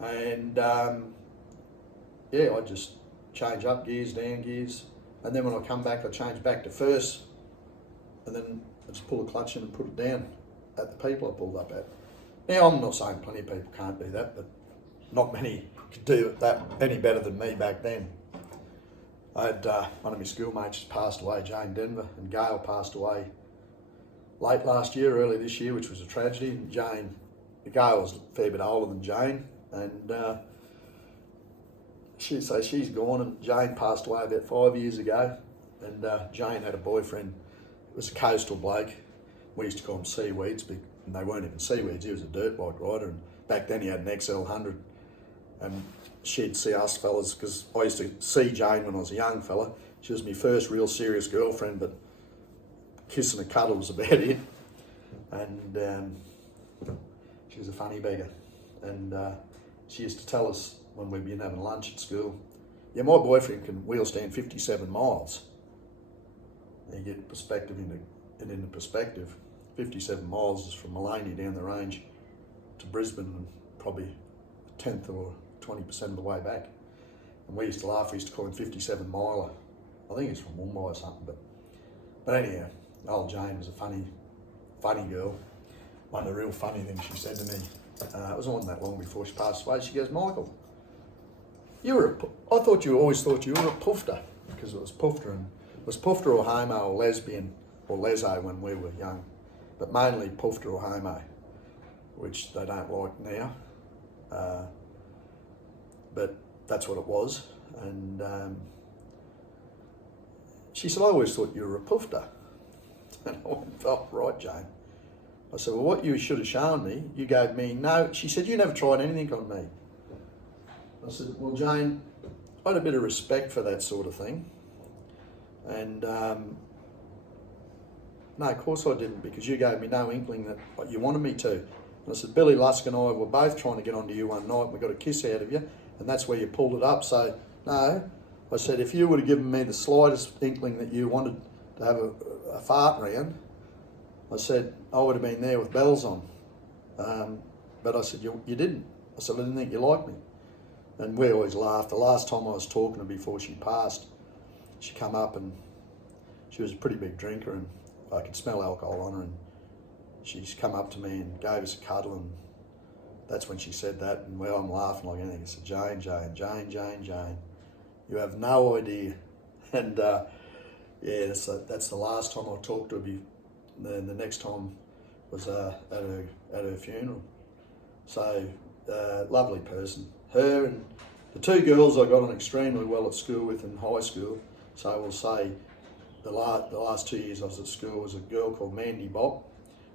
And yeah, I just change up gears, down gears. And then when I come back, I change back to first. And then I just pull the clutch in and put it down at the people I pulled up at. Now, I'm not saying plenty of people can't do that, but not many could do that any better than me back then. I had one of my schoolmates passed away, Jane Denver, and Gail passed away late last year, early this year, which was a tragedy. And Gail was a fair bit older than Jane, and she's gone, and Jane passed away about 5 years ago. And Jane had a boyfriend. It was a coastal bloke. We used to call him Seaweeds, and they weren't even seaweeds. He was a dirt bike rider, and back then he had an XL100. And she'd see us fellas, because I used to see Jane when I was a young fella. She was my first real serious girlfriend, but kiss and a cuddle was about it. And she was a funny beggar. And she used to tell us when we'd been having lunch at school, yeah, my boyfriend can wheel stand 57 miles. And you get perspective into perspective. 57 miles is from Maloney down the range to Brisbane, and probably a tenth or 20% of the way back. And we used to laugh, we used to call him 57 miler. I think he's from Mumbai or something, but anyhow, old Jane was a funny girl. One of the real funny things she said to me, it wasn't that long before she passed away, she goes, Michael, I thought you always thought you were a poofter, because it was poofter, and it was poofter or homo or lesbian or leso when we were young, but mainly poofter or homo, which they don't like now. But that's what it was. And she said, I always thought you were a poofter. And I went, oh, right, Jane. I said, well, what you should have shown me, you gave me no. She said, you never tried anything on me. I said, well, Jane, I had a bit of respect for that sort of thing. And no, of course I didn't, because you gave me no inkling that you wanted me to. And I said, Billy Lusk and I were both trying to get onto you one night, and we got a kiss out of you, and that's where you pulled it up. So, no, I said, if you would have given me the slightest inkling that you wanted to have a fart round, I said, I would have been there with bells on. But I said, you didn't. I said, I didn't think you liked me. And we always laughed. The last time I was talking to her before she passed, she come up, and she was a pretty big drinker, and I could smell alcohol on her, and she's come up to me and gave us a cuddle, and that's when she said that. And well, I'm laughing like anything. I said, Jane, you have no idea. And yeah, so that's the last time I talked to her. Then the next time was at her funeral. So lovely person. Her and the two girls I got on extremely well at school with in high school. So I will say the last 2 years I was at school was a girl called Mandy Bob,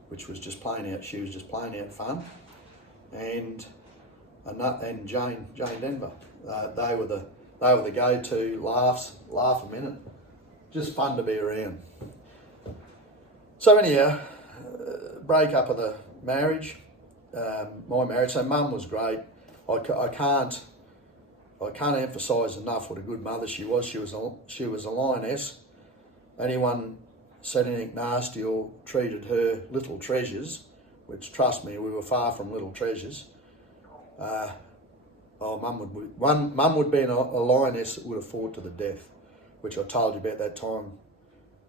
which was just playing out. She was just playing out fun, and Jane Denver. They were the go-to laugh a minute, just fun to be around. So anyhow, break up of the marriage, my marriage. So Mum was great. I can't emphasise enough what a good mother she was. She was a lioness. Anyone said anything nasty or treated her little treasures, which, trust me, we were far from little treasures. Mum would be a lioness that would have fought to the death, which I told you about that time.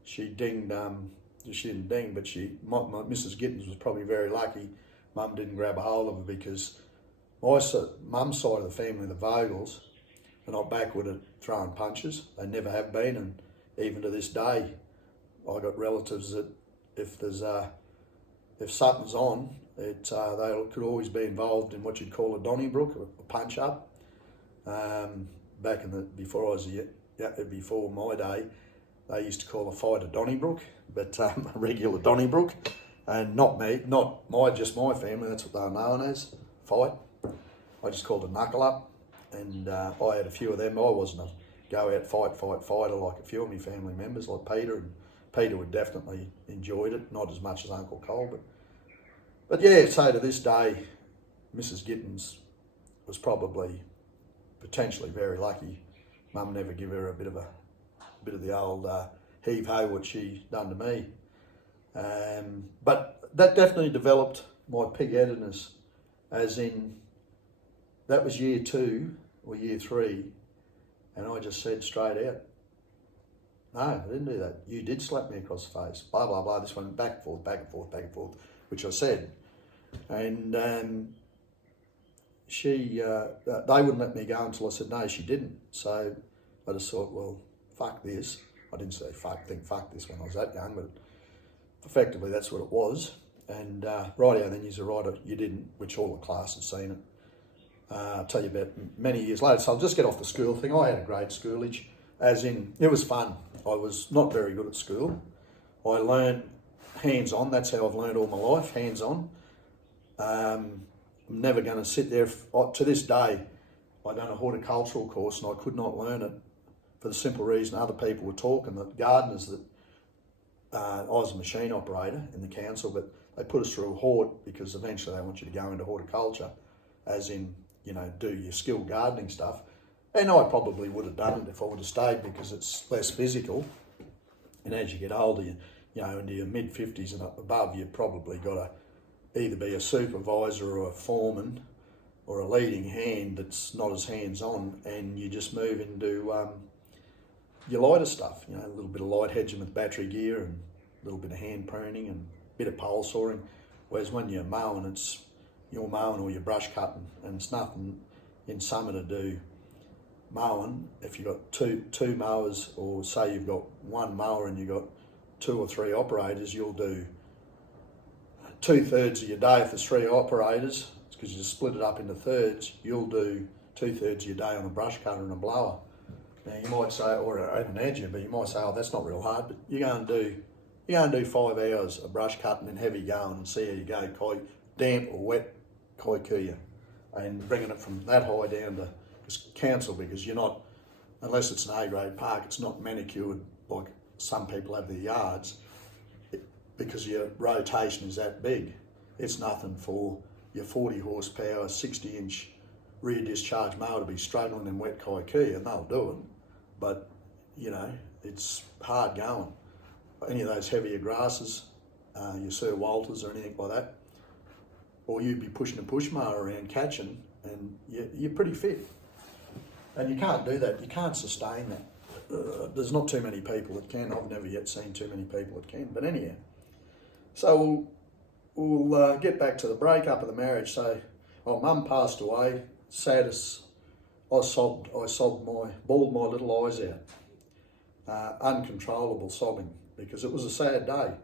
She dinged. She didn't ding, but my Mrs. Gittins was probably very lucky. Mum didn't grab a hold of her, because Mum's side of the family, the Vogels, are not backward at throwing punches. They never have been, and even to this day, I got relatives that if something's on, they could always be involved in what you'd call a Donnybrook, a punch up. Back before my day, they used to call a fight a Donnybrook, but a regular Donnybrook, and not just my family. That's what they were known as, fight. I just called it knuckle up, and I had a few of them. I wasn't a go out fighter like a few of my family members, like Peter, and Peter would definitely enjoyed it, not as much as Uncle Cole, but yeah. So to this day, Mrs. Gittins was probably potentially very lucky. Mum never give her a bit of the old heave ho what she done to me. But that definitely developed my pig-headedness, as in, that was year 2 or year 3, and I just said straight out, no, I didn't do that. You did slap me across the face. Blah, blah, blah. This went back and forth, back and forth, back and forth, which I said. And they wouldn't let me go until I said no, she didn't. So I just thought, well, fuck this. I didn't say fuck this when I was that young, but effectively that's what it was. And rightio, then you're right, you didn't, which all the class had seen it. I'll tell you about many years later. So I'll just get off the school thing. I had a great schoolage, as in, it was fun. I was not very good at school. I learned hands-on. That's how I've learned all my life, hands-on. I'm never going to sit there. To this day, I done a horticultural course and I could not learn it for the simple reason other people were talking, that gardeners that, I was a machine operator in the council, but they put us through a hort because eventually they want you to go into horticulture, as in, you know, do your skilled gardening stuff. And I probably would have done it if I would have stayed, because it's less physical. And as you get older, you know, into your mid-50s and above, you've probably got to either be a supervisor or a foreman or a leading hand that's not as hands-on, and you just move into your lighter stuff, you know, a little bit of light hedging with battery gear and a little bit of hand pruning and a bit of pole sawing. Whereas when you're mowing, it's you're mowing or you're brush cutting, and it's nothing in summer to do mowing. If you've got two mowers, or say you've got one mower and you've got 2 or 3 operators, you'll do 2/3 of your day. If there's 3 operators, it's because you split it up into thirds, you'll do 2/3 of your day on a brush cutter and a blower. Now you might say, or an edger, but you might say, oh, that's not real hard. But you're going to do 5 hours of brush cutting and heavy going and see how you go, damp or wet kikuyu, and bringing it from that high down to council, because you're not, unless it's an A-grade park, it's not manicured like some people have their yards, because your rotation is that big. It's nothing for your 40 horsepower, 60-inch rear discharge mower to be struggling in wet kikuyu, and they'll do it. But, you know, it's hard going. Any of those heavier grasses, your Sir Walters or anything like that, or you'd be pushing a push mower around catching, and you're pretty fit. And you can't do that, you can't sustain that. There's not too many people that can. I've never yet seen too many people that can. But anyhow, so we'll get back to the breakup of the marriage. So, Mum passed away. Saddest, I bawled my little eyes out. Uncontrollable sobbing, because it was a sad day.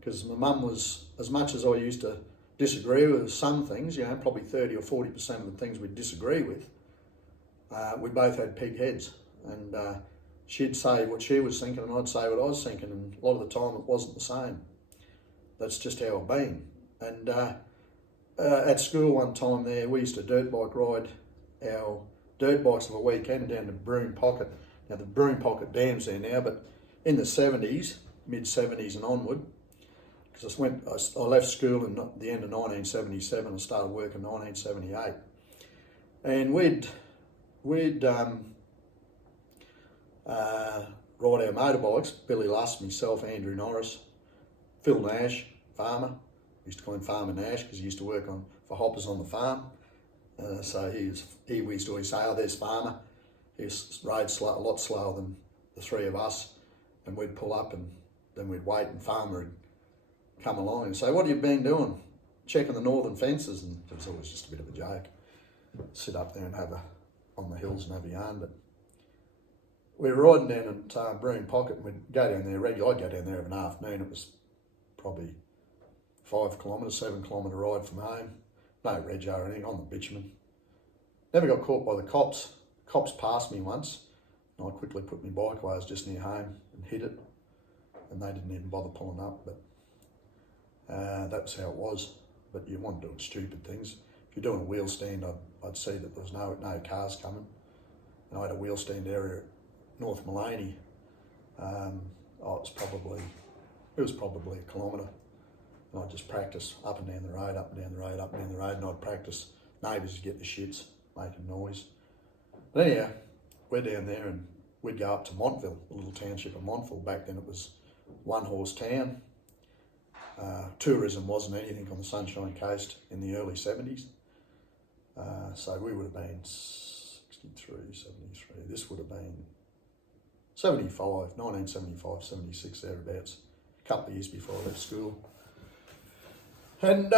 Because my mum was, as much as I used to disagree with some things, you know, probably 30 or 40% of the things we'd disagree with, we both had pig heads, and she'd say what she was thinking and I'd say what I was thinking, and a lot of the time it wasn't the same. That's just how I've been. And at school one time there, we used to dirt bike ride our dirt bikes of a weekend down to Broome Pocket. Now the Broome Pocket Dam's there now, but in the 70s, mid-70s and onward, because I left school in the end of 1977 and started work in 1978. And we'd ride our motorbikes, Billy Luss, myself, Andrew Norris, Phil Nash, farmer. We used to call him Farmer Nash because he used to work for hoppers on the farm. So we used to always say, oh, there's Farmer. He rode a lot slower than the 3 of us, and we'd pull up and then we'd wait, and Farmer would come along and say, what have you been doing? Checking the northern fences. And it was always just a bit of a joke. Sit up there and on the hills and have a yarn. But we were riding down at Broome Pocket, and we'd go down there regularly. I'd go down there every afternoon. It was probably 5 kilometres, 7 kilometre ride from home. No rego or anything, on the bitumen. Never got caught by the cops. Cops passed me once, and I quickly put my bike away. I was just near home and hit it, and they didn't even bother pulling up. But that was how it was. But you want to do stupid things. If you're doing a wheel stand, I'd see that there was no cars coming. And I had a wheel stand area at North Mullaney. It was probably a kilometre. And I'd just practice up and down the road, up and down the road, up and down the road, and I'd practice neighbours to get the shits, making noise. But anyhow, we're down there and we'd go up to Montville, the little township of Montville. Back then it was 1 horse town. Tourism wasn't anything on the Sunshine Coast in the early 70s. So we would have been 63, 73. This would have been 1975, 76, thereabouts. A couple of years before I left school. And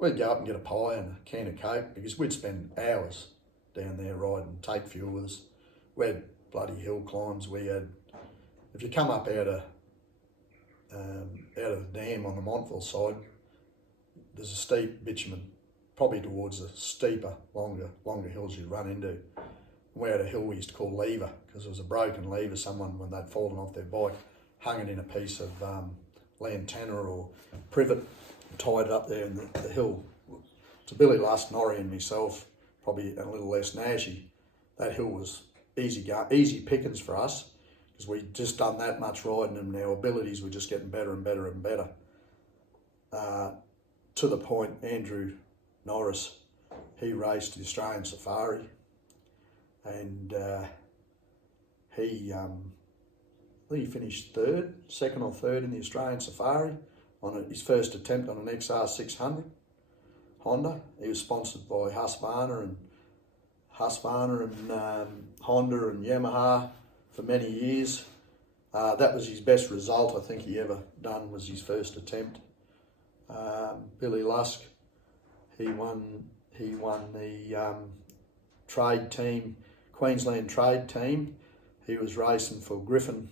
we'd go up and get a pie and a can of Coke because we'd spend hours down there riding, take fuel with us. We had bloody hill climbs. We had, if you come up out of the dam on the Montville side, there's a steep bitumen, probably towards the steeper, longer hills you run into. We had a hill we used to call Lever because it was a broken lever. Someone, when they'd fallen off their bike, hung it in a piece of lantana or privet, tied it up there in the hill. To Billy Lusk, Norrie and myself, probably a little less nashy, that hill was easy pickings for us because we'd just done that much riding and our abilities were just getting better and better and better. To the point, Andrew Norris, he raced the Australian Safari and I think he finished second or third in the Australian Safari on his first attempt on an XR600 Honda. He was sponsored by Husqvarna and Honda and Yamaha for many years. That was his best result I think he ever done, was his first attempt. Billy Lusk, he won the trade team, Queensland trade team. He was racing for Caloundra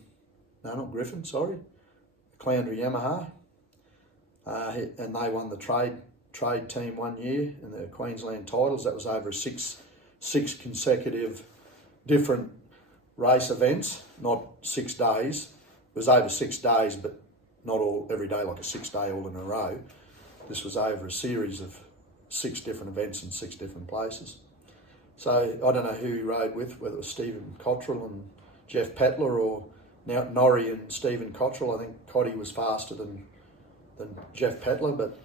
Yamaha, and they won the trade team 1 year in the Queensland titles. That was over six consecutive different race events, not 6 days. It was over 6 days, but not all every day like a 6 day all in a row. This was over a series of 6 different events in 6 different places. So I don't know who he rode with, whether it was Stephen Cottrell and Jeff Petler or now Norrie and Stephen Cottrell. I think Cotty was faster than Jeff Petler, but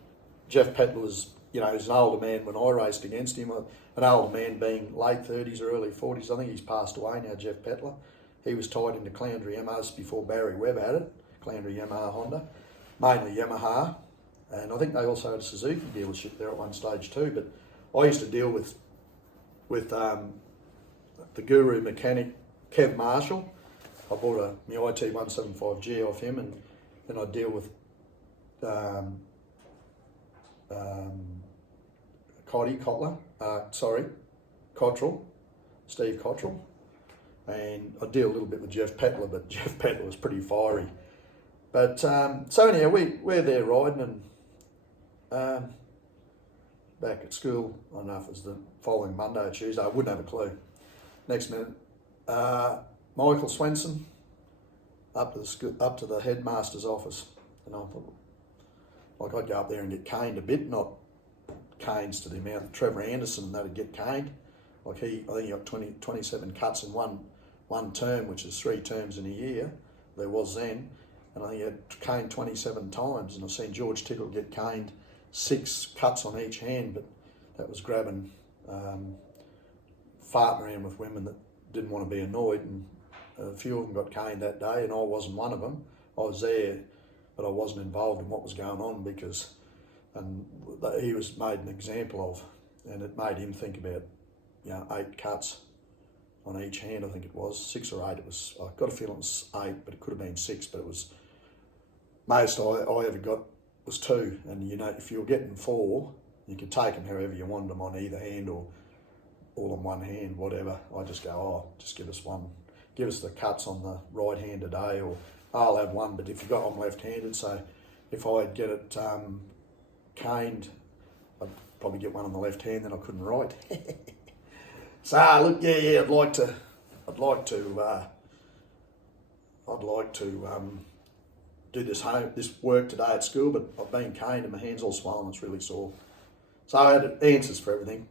Jeff Petler was, he's an older man when I raced against him. An older man being late 30s or early 40s. I think he's passed away now, Jeff Petler. He was tied into Caloundra Yamahas before Barry Webb had it, Caloundra Yamaha Honda, mainly Yamaha. And I think they also had a Suzuki dealership there at one stage too. But I used to deal with the guru mechanic, Kev Marshall. I bought my IT 175G off him, and then I deal with Cottrell, Steve Cottrell, and I deal a little bit with Jeff Petler, but Jeff Petler was pretty fiery. But so anyhow, we're there riding, and back at school, I don't know if it was the following Monday or Tuesday, I wouldn't have a clue. Next minute, Michael Swenson up to the headmaster's office, and I thought, like, I'd go up there and get caned a bit, not canes to the amount that Trevor Anderson and that'd get caned. Like I think he got 27 cuts in one term, which is 3 terms in a year. There was then, and I think he had caned 27 times. And I've seen George Tickle get caned 6 cuts on each hand, but that was grabbing, farting around with women that didn't want to be annoyed, and a few of them got caned that day, and I wasn't one of them. I was there, but I wasn't involved in what was going on because, and he was made an example of, and it made him think about, 8 cuts on each hand. I think it was 6 or 8. It was, I got a feeling it was 8, but it could have been 6. But it was, most I ever got was 2. And if you were getting 4, you could take them however you wanted them on either hand or all on one hand, whatever. I just go, just give us one. Give us the cuts on the right hand today, or I'll have one. But if you got, I'm left-handed, so if I'd get it caned, I'd probably get one on the left hand, then I couldn't write. So look, I'd like to do this work today at school, but I've been caned and my hand's all swollen. It's really sore. So I had answers for everything,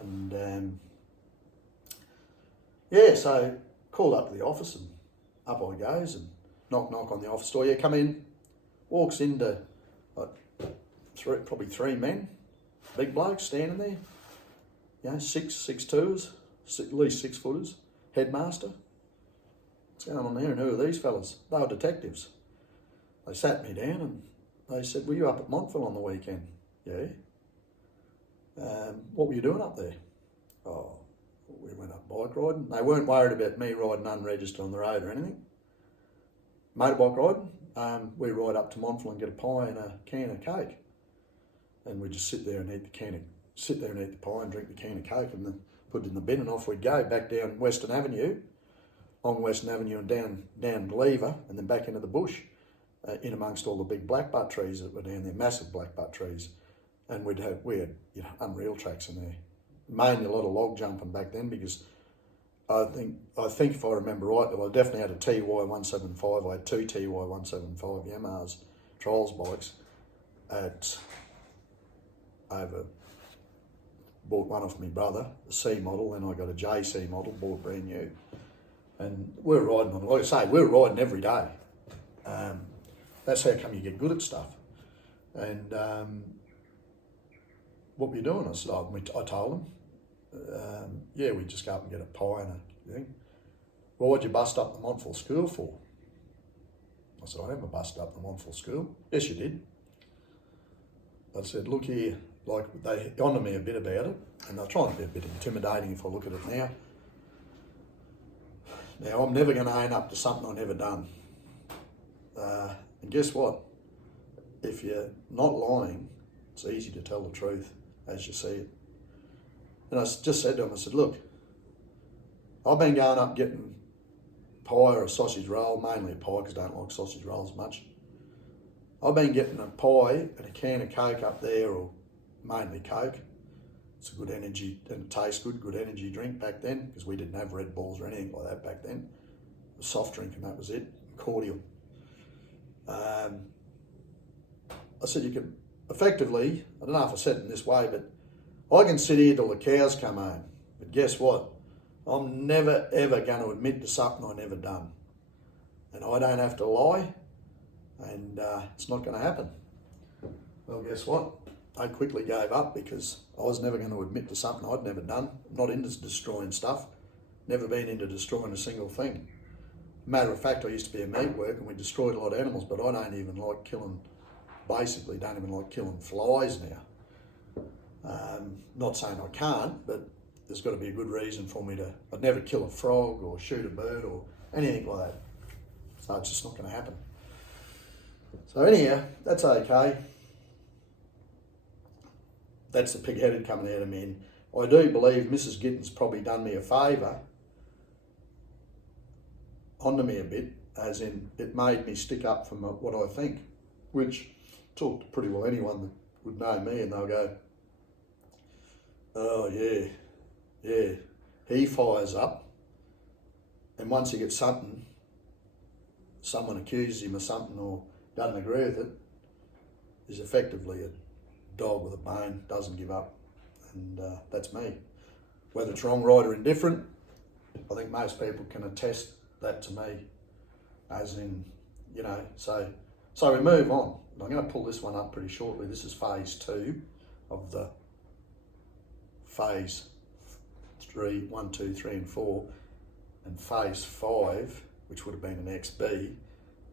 and so called up to the office, and up I goes, and knock on the office door. Yeah, come in. Walks into probably 3 men, big blokes standing there. 6'2", at least 6 footers. Headmaster. What's going on there? And who are these fellas? They were detectives. they sat me down and they said, "Were you up at Montville on the weekend?" "Yeah." "What were you doing up there?" "Oh, we went up bike riding." They weren't worried about me riding unregistered on the road or anything. Motorbike riding, we ride up to Montville and get a pie and a can of Coke. And we just sit there and eat the pie and drink the can of Coke and then put it in the bin, and off we'd go back down Western Avenue, on Western Avenue and down Lever, and then back into the bush, in amongst all the big blackbutt trees that were down there, massive blackbutt trees. And we had unreal tracks in there. Mainly a lot of log jumping back then, because I think if I remember right, well, I definitely had a TY175. I had two TY175 Yamahas trials bikes bought one off my brother, a C model, then I got a JC model, bought brand new. And we were riding on, like I say, we were riding every day. That's how come you get good at stuff. And what were you doing? I said, I told him, yeah, we just go up and get a pie and a thing. "Well, what'd you bust up the Montville school for?" I said, "I never busted up the Montville school." "Yes, you did." I said, "Look here," like they honoured me a bit about it, and they're trying to be a bit intimidating if I look at it now. Now, I'm never going to own up to something I've never done. And guess what? If you're not lying, it's easy to tell the truth as you see it. And I just said to him, I said, "Look, I've been going up getting pie or a sausage roll, mainly a pie because I don't like sausage rolls much. I've been getting a pie and a can of Coke up there, or mainly Coke. It's a good energy, and it tastes good energy drink back then, because we didn't have Red Bulls or anything like that back then. A soft drink, and that was it, cordial." I said, "You could effectively, I don't know if I said it in this way, but I can sit here till the cows come home. But guess what? I'm never ever going to admit to something I never done. And I don't have to lie, and it's not going to happen." Well, guess what? I quickly gave up, because I was never going to admit to something I'd never done. Not into destroying stuff. Never been into destroying a single thing. Matter of fact, I used to be a meat worker and we destroyed a lot of animals, but I don't even like killing flies now. Not saying I can't, but there's got to be a good reason for me to. I'd never kill a frog or shoot a bird or anything like that. So it's just not going to happen. So anyhow, that's okay. That's the pig-headed coming out of me. And I do believe Mrs. Gittins probably done me a favour, onto me a bit, as in it made me stick up for what I think, which talk to pretty well anyone that would know me and they'll go, "Oh yeah, he fires up, and once he gets something, someone accuses him of something or doesn't agree with it, is effectively a dog with a bone, doesn't give up." And that's me. Whether it's wrong, right or indifferent, I think most people can attest that to me, as in, so we move on. I'm going to pull this one up pretty shortly. This is phase 2 of the phase 3, 1, 2, 3 and 4, and phase 5, which would have been an XB,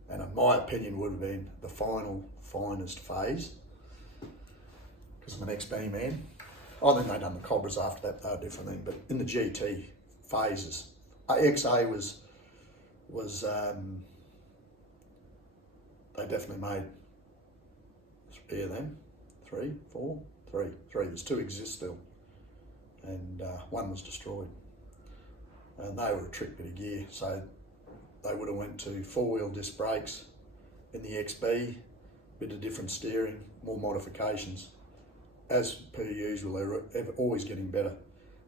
and in my opinion would have been the finest phase, because I'm an XB man. I think they done the Cobras after that, they're a different thing, but in the GT phases, XA was they definitely made 3 of them, 3. There's 2 exist still, and one was destroyed, and they were a trick bit of gear. So they would have went to 4-wheel disc brakes in the XB, bit of different steering, more modifications. As per usual, they're always getting better.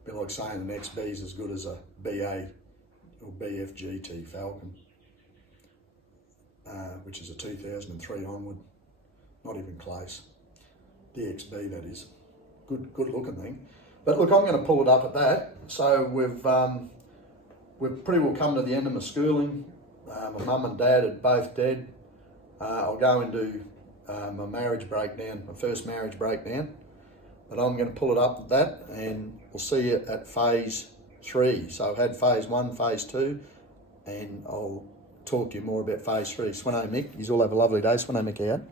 Bit like saying an XB is as good as a BA or BFGT Falcon, which is a 2003 onward. Not even close. The XB, that is. Good looking thing. But look, I'm going to pull it up at that. So we've pretty well come to the end of my schooling. My mum and dad are both dead. I'll go into my marriage breakdown, my first marriage breakdown. But I'm going to pull it up at that, and we'll see you at phase 3. So I've had phase 1, phase 2, and I'll talk to you more about phase 3. Sweno Mick, you all have a lovely day. Sweno Mick out.